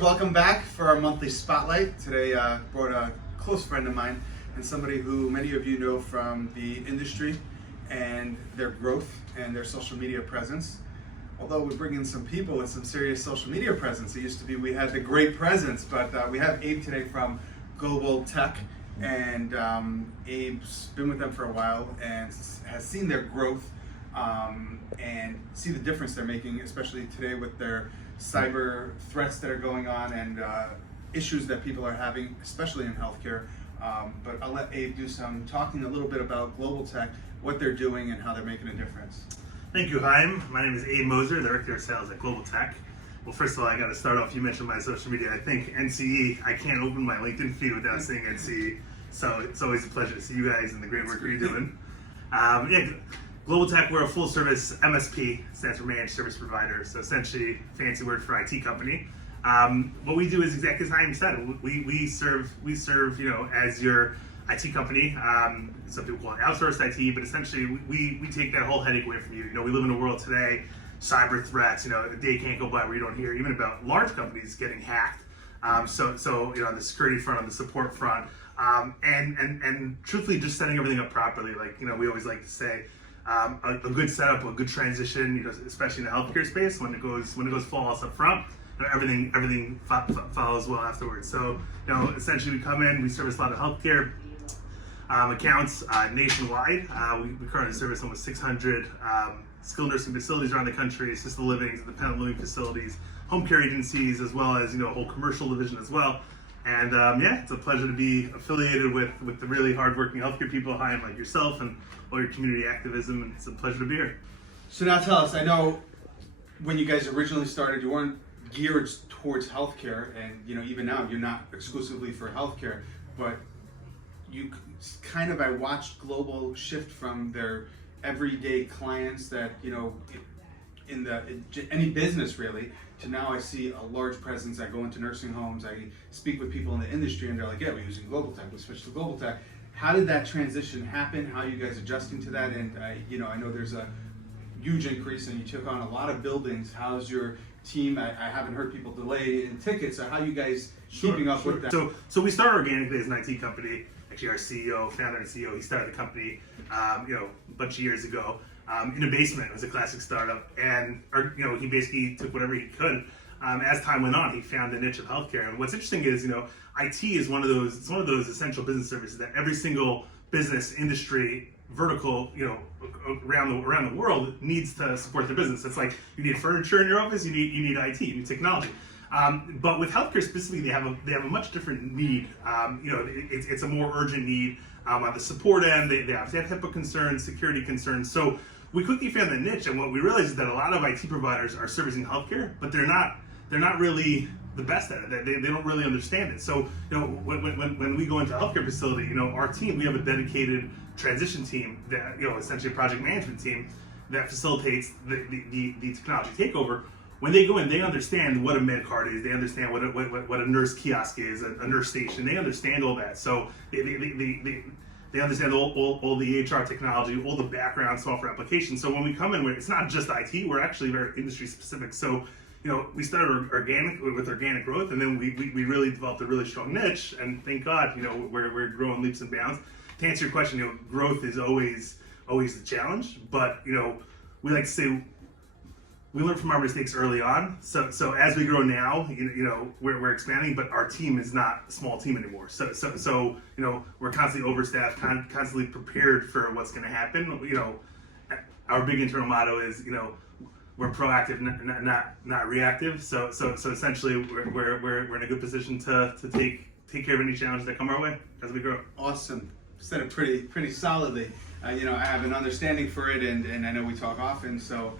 Welcome back for our monthly spotlight. Today brought a close friend of mine and somebody who many of you know from the industry and their growth and their social media presence. Although we bring in some people with some serious social media presence. It used to be we had the great presence, but we have Abe today from Global Tech, and Abe's been with them for a while and has seen their growth and see the difference they're making, especially today with their cyber threats that are going on and issues that people are having, especially in healthcare. But I'll let Abe do some talking a little bit about Global Tech, what they're doing and how they're making a difference. Thank you, Chaim. My name is Abe Moser, Director of Sales at Global Tech. Well, first of all, I got to start off, you mentioned my social media. I think NCE, I can't open my LinkedIn feed without seeing NCE. So it's always a pleasure to see you guys and the great work you're doing. Global Tech, we're a full service MSP, stands for Managed Service Provider. So essentially, fancy word for IT company. What we do is exactly as Chaim said. We serve, as your IT company. Some people call it outsourced IT, but essentially we take that whole headache away from you. We live in a world today, cyber threats, a day can't go by where you don't hear even about large companies getting hacked. So on the security front, on the support front, and truthfully just setting everything up properly. We always like to say, a good setup, a good transition, especially in the healthcare space, when it goes flawless up front, everything follows well afterwards. So, essentially we come in, we service a lot of healthcare accounts nationwide. We currently service almost 600 skilled nursing facilities around the country, assisted living, independent living facilities, home care agencies, as well as a whole commercial division as well. And it's a pleasure to be affiliated with the really hardworking healthcare people, Chaim, like yourself, and all your community activism. And it's a pleasure to be here. So now tell us, I know when you guys originally started, you weren't geared towards healthcare, and even now you're not exclusively for healthcare, but you kind of, I watched Global shift from their everyday clients that in any business really, to now I see a large presence. I go into nursing homes, I speak with people in the industry, and they're like, yeah, we're using Global Tech, we switched to Global Tech. How did that transition happen? How are you guys adjusting to that? And I know there's a huge increase and you took on a lot of buildings. How's your team? I haven't heard people delay in tickets, so how are you guys keeping up with that? So we started organically as an IT company. Actually, our founder and CEO, he started the company, a bunch of years ago in a basement. It was a classic startup, and he basically took whatever he could. As time went on, he found the niche of healthcare. And what's interesting is, IT is one of those essential business services that every single business industry vertical, around the world needs to support their business. It's like you need furniture in your office, you need IT, you need technology. But with healthcare specifically, they have a much different need. It's a more urgent need on the support end. They have HIPAA concerns, security concerns. So we quickly found the niche, and what we realized is that a lot of IT providers are servicing healthcare, but they're not really the best at it. They don't really understand it. So when we go into a healthcare facility, our team, we have a dedicated transition team that essentially a project management team that facilitates the technology takeover. When they go in, they understand what a med card is. They understand what a nurse kiosk is, a nurse station. They understand all that. So they understand all the EHR technology, all the background software applications. So when we come in, it's not just IT. We're actually very industry specific. So we started with organic growth, and then we really developed a really strong niche. And thank God, we're growing leaps and bounds. To answer your question, growth is always the challenge. But we like to say, we learn from our mistakes early on. So as we grow now, we're expanding, but our team is not a small team anymore. So we're constantly overstaffed, constantly prepared for what's going to happen. Our big internal motto is, we're proactive, not reactive. So essentially, we're in a good position to take care of any challenges that come our way as we grow. Awesome. Said it pretty solidly. I have an understanding for it, and I know we talk often. So.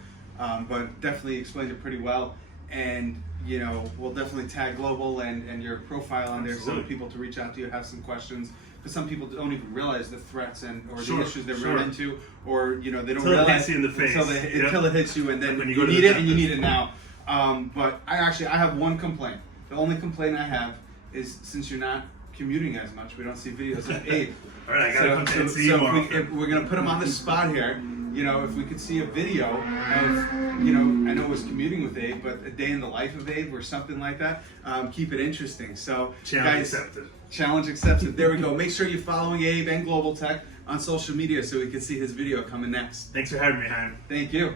But definitely explained it pretty well, and we'll definitely tag Global and your profile on there so that people to reach out to you, have some questions, because some people don't even realize the threats or the issues they're run into, or they don't realize it hits you in the face until it hits you, and then you need it and you need it now. But I have one complaint. The only complaint I have is, since you're not commuting as much, we don't see videos of Abe. All right, I gotta come to NCE more. We're gonna put him on the spot here. you know, if we could see a video of, you know, I know it was commuting with Abe, but a day in the life of Abe or something like that, keep it interesting. So, Challenge accepted. Challenge accepted. There we go. Make sure you're following Abe and Global Tech on social media so we can see his video coming next. Thanks for having me, Chaim. Thank you.